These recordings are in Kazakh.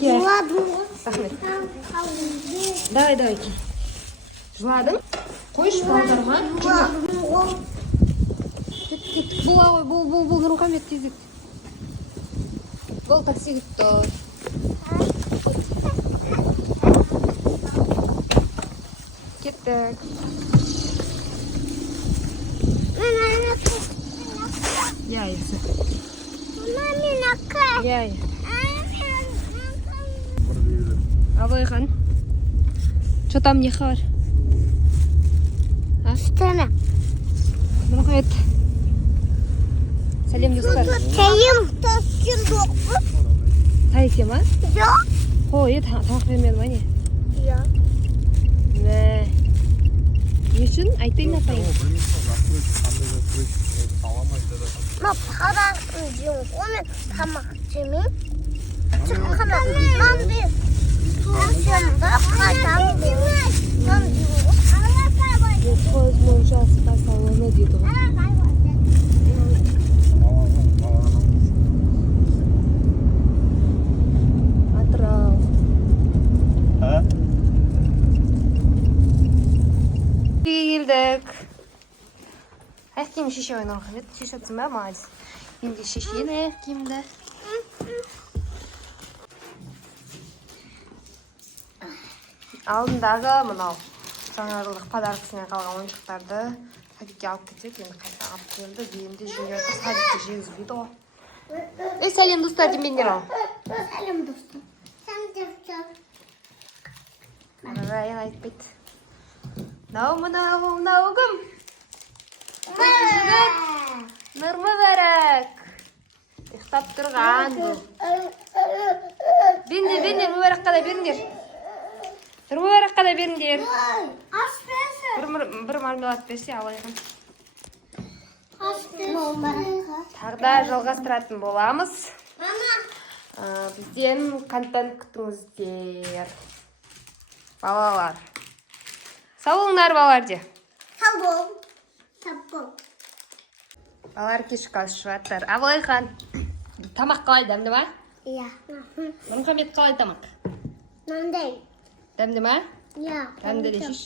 Жыладым. Рахмет. Давай. Жыладың? Қойшы балдарыма. Кет. Бұл Нұрмұхамед тезек. Бұл такси күтті. Кеттік. Я есі. Я. Абайхан. Что там не хар? Стена. Нұрмұхамед. Сәлем достар. Сәлем таскен доқпы? Тайсе ма? Жоқ. Қой, тамақ бермеді ма не? Жоқ. Не үшін? Айтайын атайын. Ма парасын жеуін, омен тамақ жемейм. Шыққана, маңды туысымда қадамды. Көз моншасы тасалыны дейді ғой. Атырау. Келдік. Киім шеше ойнау қажет. Шешетсің ба, мағыз? Мен де шешені киімді. Алдындағы мынау жаңа жылдық подаркасынан қалған ойыншықтарды садикке алып кетсек, енді қайта алып келді. Енді жеңгерді садикке жегізбейді ғой. Сәлем достар демеңдер ал. Сәлем достым. Сәлем достар. Райан айтпайды. Мынау кім? Нұрмұбәрәк. Ұйықтап тұрған бұл. Бендер, Мүбәрәкқа да беріңдер. Нұрмұбәрәкқа да беріңдер. Аш берсін. Бір мармелад берсе алайын. Аш берсін. Тағда жалғастыратын боламыз. Мама. Бізден контент күтіңіздер. Балалар. Сау болыңдар балалар де. Сау бол. Балалар кешкі ас ішіп жатыр. Абылайхан, тамақ қалай, дәмді ма? Иә. Нұрмұхамед қалай тамақ? Мынандай. Дәмді ма? Иә. Дәмді де шеш.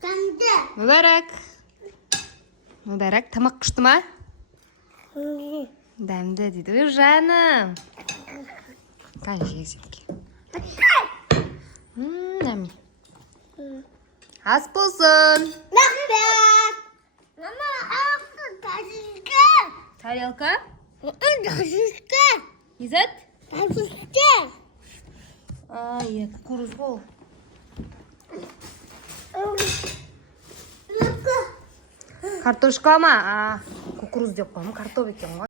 Дәмді. Мүбәрәк, тамақ күшті ма? Дәмді дейді. Ой, жаным. Қай жегізетке. Дәмді. Ас болсын. Рахмет. Мама, ағасы тәжізге. Тарелка? Тәжізге. Изат? Тәжізге. Кукуруз бол. Картошка ма? Кукуруз деп қоймын, картоп екен ғой.